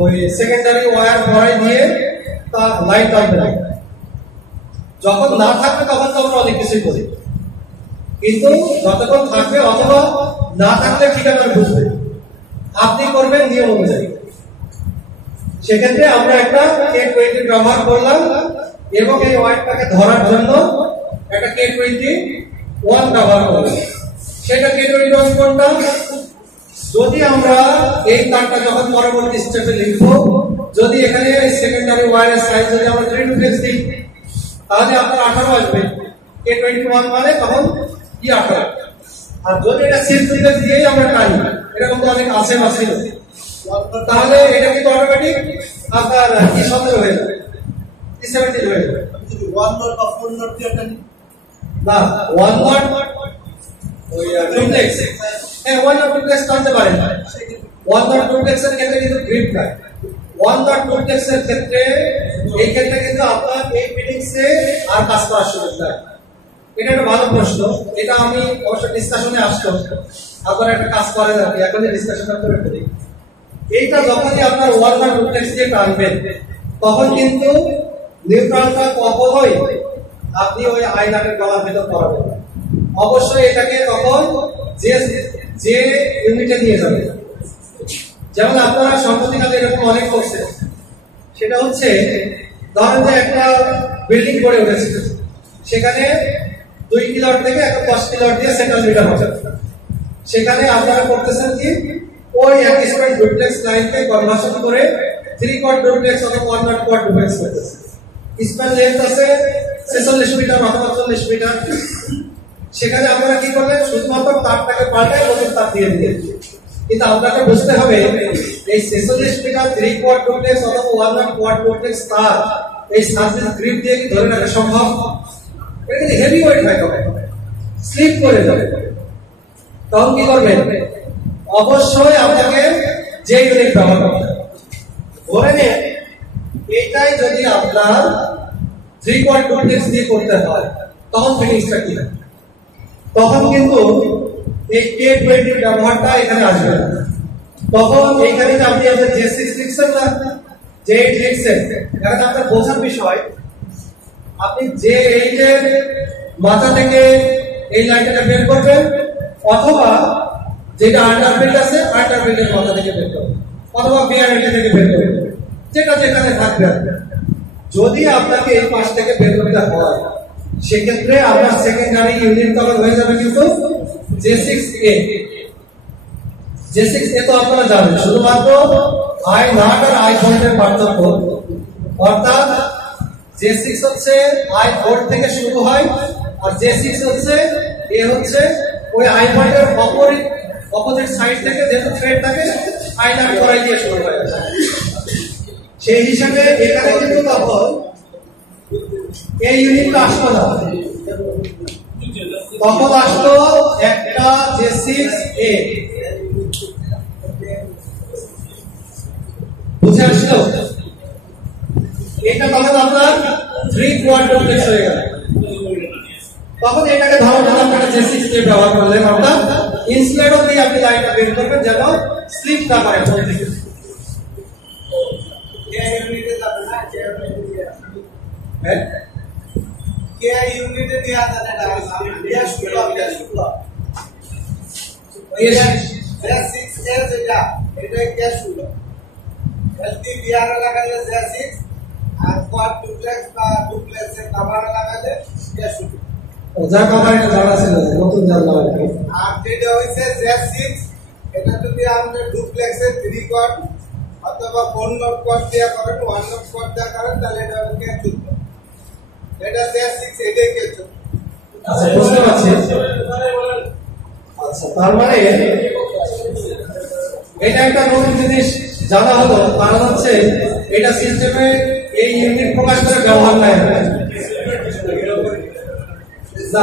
ওই সেকেন্ডারি ওয়্যার ভরাই দিয়ে তার লাইন টানবে না। যখন না থাকবে তখন তো আমরা অনেক কিছু করি, কিন্তু যতক্ষণ থাকবে অথবা না থাকলে ঠিকানা বুঝবে, আপনি করবেন নিয়ম অনুযায়ী। সেক্ষেত্রে আমরা একটা K20 ব্যবহার করলাম এবং এই ওয়্যারটাকে ধরার জন্য একটা K21 ব্যবহার করলাম। সেটা K21 কোনটা? যদি আমরা এই তারটা যখন পরবর্তী স্টেপে লিখবো, যদি এখানে সেকেন্ডারি ওয়্যারের সাইজ যদি আমরা 3 ডুপ্লেক্স দিই, তাহলে আপনার 18 আসবে। K21 মানে তখন কি 18। আর যদি এটা 6 ডুপ্লেক্স দিয়েই আমরা টানি, এরকম তো অনেক আছে বা ছিল, তাহলে এটা কিন্তু অটোমেটিক আপনার কি 17 হয়ে যাবে, 17 হয়ে যাবে। 1 নট বা 4 নট দিয়ে টানি না, 1 নট ওই ডুপ্লেক্স, হ্যাঁ 1 নট ডুপ্লেক্স টানতে পারেন। 1 নট ডুপ্লেক্স এর ক্ষেত্রে কিন্তু গ্রিপ নাই। 1 নট ডুপ্লেক্স এর ক্ষেত্রে এই ক্ষেত্রে কিন্তু আপনার এই ফিটিংসে আর কাজ করার সুযোগ নাই। এটা একটা ভালো প্রশ্ন, এটা আমি অবশ্য ডিসকাশনে আসতো, আপনারা একটা কাজ করেন আর কি, এখন ডিসকাশনটা করে ফেলি। এইটা যখনই আপনার 1 নট ডুপ্লেক্স দিয়ে টানবেন, তখন কিন্তু নিউট্রালটা কখনোই আপনি ওই আইনাটের গলার ভিতর করাবেন না। অবশ্যই এটাকে তখন যে ইউনিটে নিয়ে যাবেন। যেমন আপনারা সম্প্রতিকালে এরকম অনেক করছে, সেটা হচ্ছে ধরেন যে একটা বিল্ডিং গড়ে উঠেছে, সেখানে 2 কিলোয়াট থেকে একটা 10 কিলোয়াট দিয়ে সেন্ট্রাল মিটার হবে। সেখানে আপনারা করতেছেন কি, ওই এক স্কয়ার ডুপ্লেক্স লাইনকে কনভার্সন করে 3 কোয়াড ডুপ্লেক্স অথবা 1 নট কোয়াড ডুপ্লেক্স করতেছে। স্প্যান লেন্থ আছে 46 মিটার অথবা 40 মিটার। সেখানে আপনারা কি করবেন, শুধুমাত্র তারটাকে পাল্টায় নতুন তার দিয়ে দিলেন। কিন্তু আপনাকে বুঝতে হবে এই 46 মিটার 3 কোয়াড ডুপ্লেক্স অথবা 1 নট কোয়াড ডুপ্লেক্স তার এই সার্ভিস গ্রিপ দিয়ে কি ধরে রাখা সম্ভব? এটা কিন্তু হেভি ওয়েট হয়, তবে স্লিপ করে যাবে। তখন কি করবেন, অবশ্যই আপনাকে যে ইউনিট ব্যবহার করতে হবে। ধরে নিন এইটাই যদি আপনার 3 কোয়াড ডুপ্লেক্স দিয়ে করতে হয়, তখন ফিটিংসটা কি হবে? তখন কিন্তু এই K20 ব্যবহারটা এখানে আসবে না। তখন এইখানে আপনি আপনার J6 লিখছেন না, J8 লিখছেন। এখন আপনার বোঝার বিষয়, আপনি J8 এর মাথা থেকে এই লাইনটা বের করবেন, অথবা যেটা আন্ডারবেল্ট আছে আন্ডারবেল্টের মাথা থেকে বের করবেন, অথবা বিয়ারেট থেকে বের করবেন, যেটা যেখানে থাকবে। যদি আপনাকে এই পাশ থেকে বের করতে হয়, সেক্ষেত্রে আপনার সেকেন্ডারি ইউনিট কভার হয়ে যাবে কিন্তু J6A। J6A তো আপনারা জানেন, শুধুমাত্র I নট আর I পয়েন্টের পার্থক্য। অর্থাৎ J6 হচ্ছে I4 থেকে শুরু হয়, আর J6 হচ্ছে এ হচ্ছে ওই I5 এর অপোজিট সাইড থেকে যেহেতু থ্রেড থাকে I নামে করাই দিয়ে শুরু হয়। সেই হিসাবে এখানে কিন্তু তখন এই ইউনিটটা আসতো না, তখন আসতো একটা J6A। বুঝে আসলো? এটা তখন আপনার 3 কোয়াড ডুপ্লেক্স হয়ে গেল। তখন এটাকে ধরার জন্য আপনারা J6A ব্যবহার করলেন, অর্থাৎ ইনসুলেটর দিয়ে আপনি লাইনটা বের করবেন যেন স্লিপ না করে ফোন থেকে। ইউনিটে দেয়া আছে না, দেয়া শুরু হবে এটা গ্যাস শুরু এলটি বিআর লাগালে J6 আর কোয়াড ডুপ্লেক্স বা ডুপ্লেক্সের কভার লাগালে গ্যাস শুরু যা কভারটা জানা ছিল নতুন জানা হবে। আর যেটা হইছে J6 এটা যদি আমরা ডুপ্লেক্সের 3 কোয়াড অথবা 4 নট কোয়াড দেয়া করেন 1 নট কোয়াড দেয়া করেন তাহলে এটা গ্যাস শুরু। এটা J6 এটাই গ্যাস শুরু। আচ্ছা বুঝতে পারছি। আচ্ছা তার মানে এটা একটা নতুন জিনিস জানা হলো, কারণ হচ্ছে এটা সিস্টেমে এই ইউনিট প্রকাশ করে ব্যবহার নাই না,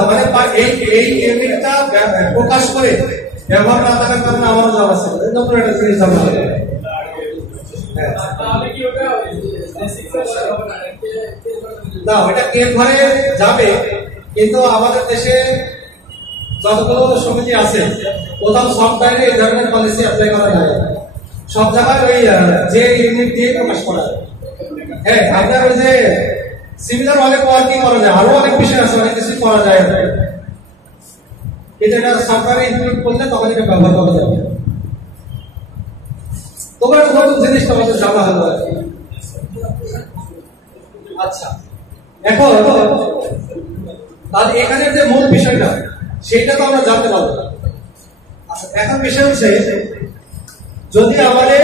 মানে এই ইউনিটটা প্রকাশ করে ব্যবহার না থাকার কারণে আমারও জানা ছিল, নতুন একটা জিনিস জানা হলো। না ওটা কে ঘরে যাবে, কিন্তু আমাদের দেশে যতগুলো সমিতি আছে কোথাও সফটওয়্যারে এই ধরনের পলিসি অ্যাপ্লাই করা যায়, সব জায়গায় ওই যে ইউনিট দিয়ে প্রকাশ করা যায়। হ্যাঁ আপনার ওই যে সিমিলার অনেক ওয়ার্কিং করা যায়, আরো অনেক বিষয় আছে, অনেক কিছু করা যায়, কিন্তু এটা সফটওয়্যারে ইনক্লুড করলে তখন এটা ব্যবহার করা যাবে। তোমার নতুন জিনিস তোমাদের জানা হলো আর কি। আচ্ছা এখন তাহলে এখানে যে মূল বিষয়টা সেটা তো আমরা জানতে পারবো। আচ্ছা এখন বিষয় হচ্ছে যদি আমাদের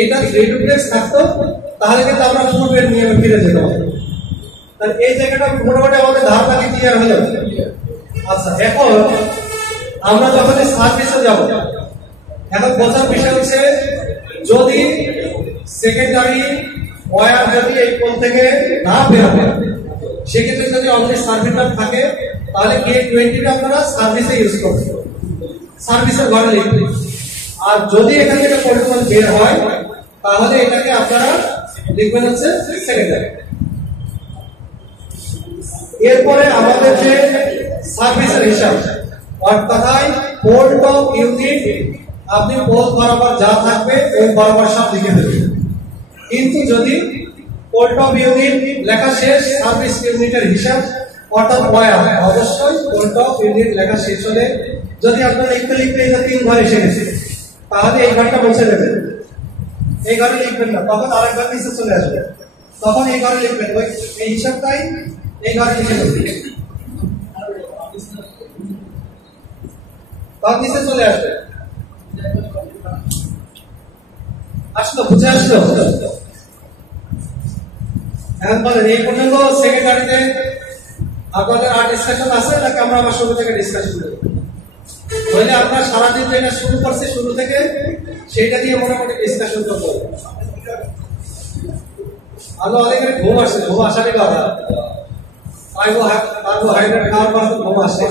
এইটা 3 ডুপ্লেক্স থাকতো তাহলে কিন্তু আমরা পূর্বের নিয়মে ফিরে যেতাম। তাহলে এই জায়গাটা মোটামুটি আমাদের ধারণা কি ক্লিয়ার হলো? আচ্ছা এখন আমরা যখন সার্ভিসে যাব, এখন বোঝার বিষয় হচ্ছে যদি সেকেন্ডারি ওয়্যার যদি এই পোল থেকে না বের হয়, সেক্ষেত্রে যদি অনলি সার্ভিসার থাকে তাহলে K20টা আপনারা সার্ভিসে ইউজ করবেন, সার্ভিসের ঘরে লিখবেন। আর যদি এখান থেকে পোল বের হয় তাহলে এটাকে আপনারা লিখবেন হচ্ছে সেকেন্ডারি। এরপরে আমাদের যে সার্ভিসের হিসাব, অর্থাৎ পোল টপ ইউনিট আপনি পোল বরাবর যা থাকবে ওই বরাবর সব লিখে দেবেন। কিন্তু যদি পোল টপ ইউনিট লেখা শেষ, সার্ভিস ইউনিটের হিসাব অর্থাৎ ওয়্যার অবশ্যই পোল টপ ইউনিট লেখা শেষ হলে যদি আপনারা লিখতে লিখতে এই 3 ঘর এসে গেছে তাহলে এই ঘরটা মুছে দেবেন, এই ঘরে লিখবেন না, তখন আরেক ঘর নিচে চলে আসবে, তখন এই ঘরে লিখবেন, ওই এই হিসাবটাই এই ঘরে লিখে দেবেন, তখন নিচে চলে আসবে। আসলো বুঝে আসলো? এখন বলেন এই পর্যন্ত সেকেন্ডারিতে আপনাদের আর ডিসকাশন আছে নাকি আমরা আবার শুরু থেকে ডিসকাশন করব? তাহলে আমরা সারাদিন যেটা শুরু করছি শুরু থেকে সেটা দিয়ে মোটামুটি ডিসকাশন করবো। আলো অনেকের ঘুম আসে, ঘুম আসারই কথা, কার্বোহাইড্রেট খাওয়ার পর ঘুম আসে।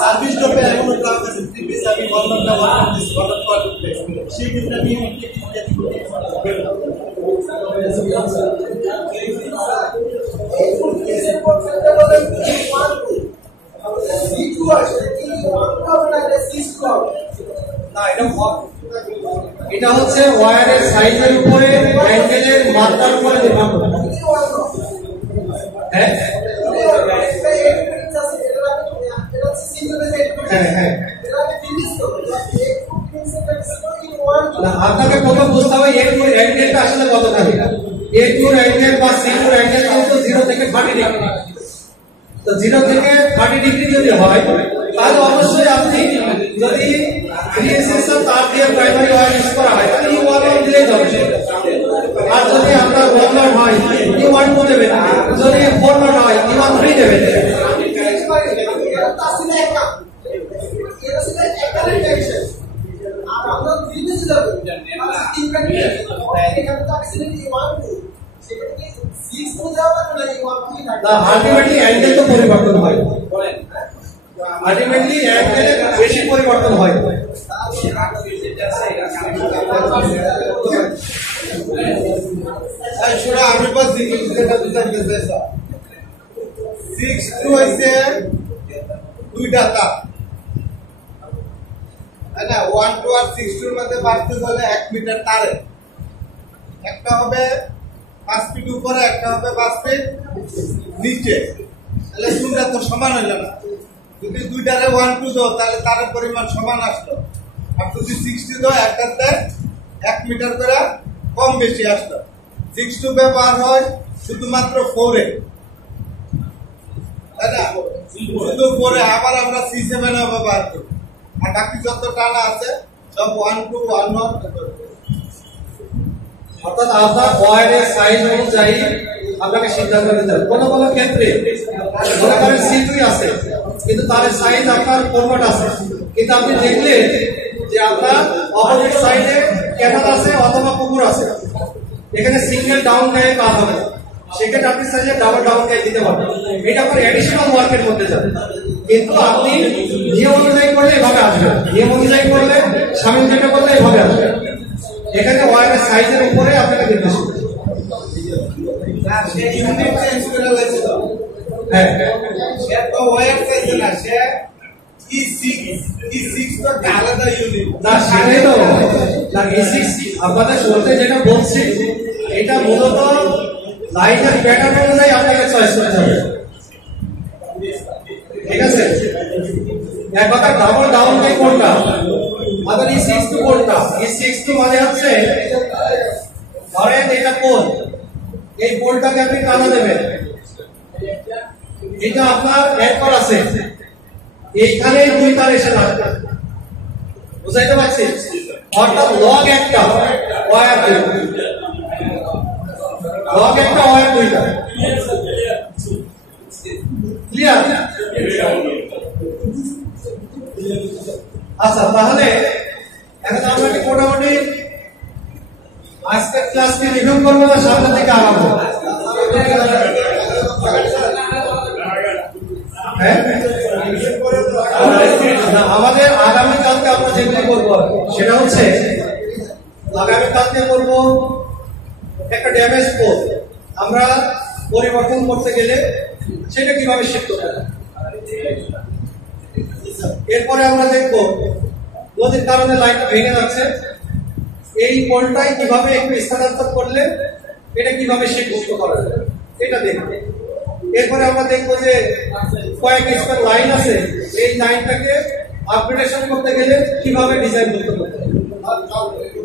সার্ভিস ডপে এমন কাজ আছে প্রিভিয়াস আমি বললাম না সেই ক্ষেত্রে আমি এটা হচ্ছে ওয়্যারের সাইজের উপরে অ্যাঙ্গেলের মাত্রার উপরে নির্ভর করে। হ্যাঁ হ্যাঁ আপনাকে প্রথম বুঝতে হবে এর অ্যাঙ্গেলটা আসলে কত থাকে। A2 অ্যাঙ্গেল বা C2 অ্যাঙ্গেল কিন্তু 0 থেকে 30 ডিগ্রি, তো 0 থেকে 30 ডিগ্রি যদি হয় তাহলে অবশ্যই আপনি যদি 3 তার দিয়ে প্রাইমারি ওয়্যার ইউজ করা হয় তাহলে E11 দিলেই হবে। আর যদি আপনার 1 নট হয় E12 দেবেন, যদি 4 নট হয় E13 দেবেন। আলটিমেটলি অ্যাঙ্গেল তো পরিবর্তন হয়, আলটিমেটলি অ্যাঙ্গেলে বেশি পরিবর্তন হয়। আমি বাস যেটা বুঝাইতে চাইছি 6 2 হইছে দুইটা তার, তাই না? 1 2 আর 6 2 এর মধ্যে পার্থক্য হলো 1 মিটার তারে, একটা হবে 5 ফিট উপরে, একটা হবে 5 ফিট নিচে। তাহলে দুইটা তো সমান হইল না। যদি দুইটারে 1 2 দাও তাহলে তারের পরিমাণ সমান আসলো, আর যদি 60 দাও একটাতে 1 মিটার করে কম বেশি আসলো। 6 2 ব্যবহার হয় শুধুমাত্র 4 এ, তাই না? শুধু 4 এ। আবার আমরা C7 এ ব্যবহার করি, আর বাকি যত টানা আছে সব 1 2 1 নট। অর্থাৎ আপনার ওয়্যারের সাইজ অনুযায়ী আপনাকে সিদ্ধান্ত নিতে হবে। কোনো কোনো ক্ষেত্রে মনে করেন C2 আছে কিন্তু তার সাইজ আপনার 4 নট আছে, কিন্তু আপনি দেখলেন যে আপনার অপোজিট সাইডে ক্যানাল আছে অথবা পুকুর আছে, এখানে সিঙ্গেল ডাউন গায়ে কাজ হবে, সেক্ষেত্রে আপনি চাইলে ডাবল ডাউন গায়ে দিতে পারবেন। এটা আপনার অ্যাডিশনাল ওয়ার্কের মধ্যে যাবে, কিন্তু আপনি নিয়ম অনুযায়ী করলে এভাবে আসবে, নিয়ম অনুযায়ী করলে সামনে যেটা করলে এভাবে আসবে। এখানে ওয়্যারের সাইজের উপরে আপনাকে নির্দেশ করতে হবে। সে ইউনিট চেঞ্জ করে লাইছে তো, হ্যাঁ সে তো ওয়্যার চাইছে না, সে E6 তো আলাদা ইউনিট না, সেটাই তো না। E6 আপনাদের শুরুতে যেটা বলছি এটা মূলত লাইনের প্যাটার্ন অনুযায়ী আপনাকে চয়েস করতে হবে, ঠিক আছে? এক কথা ডাবল ডাউন গাই কোনটা, আমাদের E6 কোনটা? E6 মানে হচ্ছে ধরেন এটা কোন, এই পোলটাকে আপনি টানা দেবেন, এটা আপনার অ্যাঙ্কর আছে, এইখানে 2 তার এসে লাগবে, বুঝাইতে পারছি? অর্থাৎ লগ একটা ওয়্যার 2, লগ একটা ওয়্যার 2টা, ক্লিয়ার? আচ্ছা, তাহলে এখন আমরা কি মোটামুটি আজকের ক্লাসকে রিভিউ করবো না সামনের দিকে আগাবো? আমাদের আগামীকালকে আমরা যেগুলি করবো সেটা হচ্ছে আগামীকালকে করবো একটা ড্যামেজ পোল আমরা পরিবর্তন করতে গেলে সেটা কিভাবে শিফট করতে হবে। এরপরে আমরা দেখবো নদীর কারণে লাইনটা ভেঙে যাচ্ছে, এই পোলটাই কিভাবে একটু স্থানান্তর করলে এটা কিভাবে শিফট করা যায় এটা দেখবো। এরপরে আমরা দেখবো যে কয়েক স্কয়ার লাইন আছে, এই লাইনটাকে আপগ্রেডেশন করতে গেলে কিভাবে ডিজাইন করতে হবে।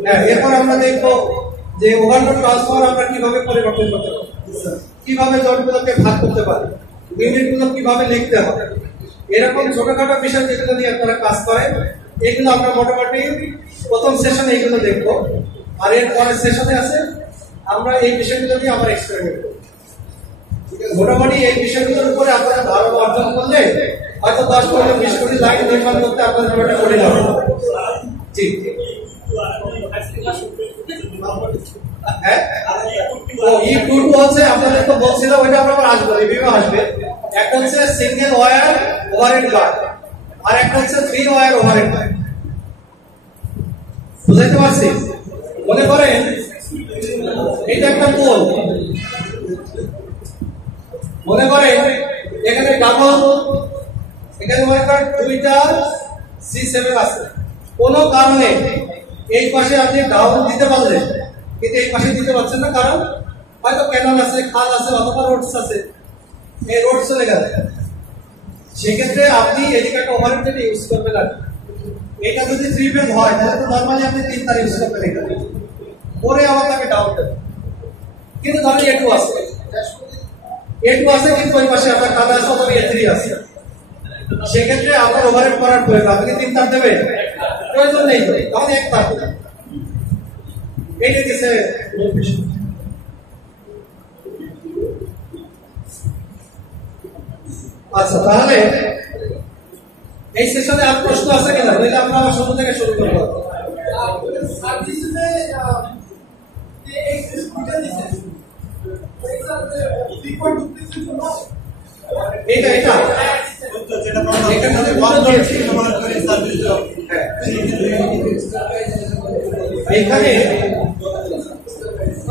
হ্যাঁ, এরপর আমরা দেখবো যে ওভারলোড ট্রান্সফার আমরা কিভাবে পরিবর্তন করতে পারি, কিভাবে জয়েন্টগুলোকে ভাগ করতে পারি, ইউনিটগুলো কিভাবে লিখতে হবে, এরকম ছোটখাটো বিষয় যেগুলো নিয়ে আপনারা কাজ করেন এগুলো আমরা মোটামুটি প্রথম সেশনে এইগুলো দেখবো। আর এর পরের সেশনে আছে আমরা এই বিষয়গুলো নিয়ে আবার এক্সপেরিমেন্ট করবো। মোটামুটি এই বিষয়গুলোর উপরে আপনারা ধারণা অর্জন করলে হয়তো 10-15-20 কোটি লাইন নির্মাণ করতে আপনাদের একটা করে যাবে। জি, হ্যাঁ, তো E22 হচ্ছে আপনাদের তো বলছিলাম, ওইটা আমরা আবার আসবো, রিভিউ আসবে। একটা হচ্ছে সিঙ্গেল ওয়্যার ওভারহেড গার্ড, আর একটা হচ্ছে 3 ওয়্যার ওভারহেড গার্ড। বুঝাইতে পারছি? মনে করেন এটা একটা পোল, মনে করেন এখানে ডাবল, এখানে মনে করেন 2টা C7 আছে, কোনো কারণে এই পাশে আপনি ডাউন দিতে পারলেন কিন্তু এই পাশে দিতে পারছেন না, কারণ হয়তো ক্যানাল আছে, খাল আছে, অথবা রোডস আছে, এই রোড চলে গেল, সেক্ষেত্রে আপনি এদিকে একটা ওভারহেড ইউজ করবেন না। এটা যদি 3 ফেজ হয় তাহলে তো নরমালি আপনি 3 তার ইউজ করবেন, এখানে পরে আবার তাকে ডাউন দেবেন। কিন্তু ধরেন একটু আছে, A2 আছে কিন্তু ওই পাশে আপনার খাতা আছে অথবা A3 আছে, সেক্ষেত্রে আপনার ওভারহেড করার প্রয়োজন। আপনি কি 3 তার দেবেন? প্রয়োজন নেই, তাহলে 1 তার দেবেন। এটা দিছে আচ্ছা। তাহলে এই সেশনে আর প্রশ্ন আছে কিনা? তাহলে আমরা আবার শুরু থেকে শুরু করব। এটা এটা এখানে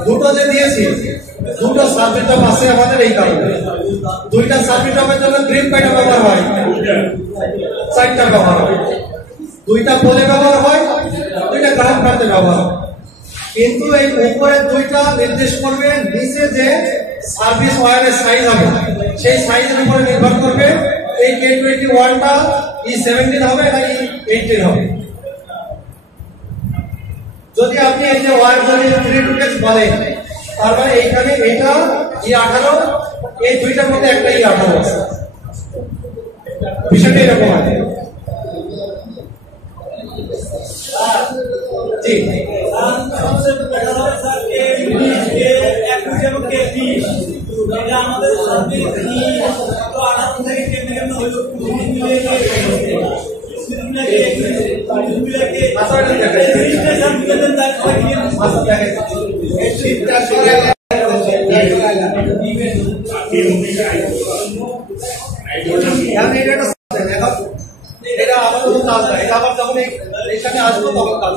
দুটো যে দিয়েছি, দুটো সাবজেক্ট আছে আমাদের, এই কারণে দুইটা সাবজেক্টের জন্য গ্রিপ কয়টা ব্যবহার হয়? 4টা ব্যবহার হয়। দুইটা পোলে ব্যবহার হয়, দুইটা গ্রাফ কাটতে ব্যবহার হয়। কিন্তু এই উপরে দুইটা নির্দেশ করবে নিচে যে সার্ভিস ওয়্যারের সাইজ হবে, সেই সাইজের উপরে নির্ভর করবে এই K21 টা E17 হবে না E18 হবে। যদি আপনি এই যে ওয়্যার ধরে 3 টুকেস বলেন, তার মানে এইখানে এটা E18, এই দুইটার মধ্যে একটা E18 আছে। বিষয়টা এরকম আছে। জি এটা আবার যখন এখানে আসবো তখন কাজ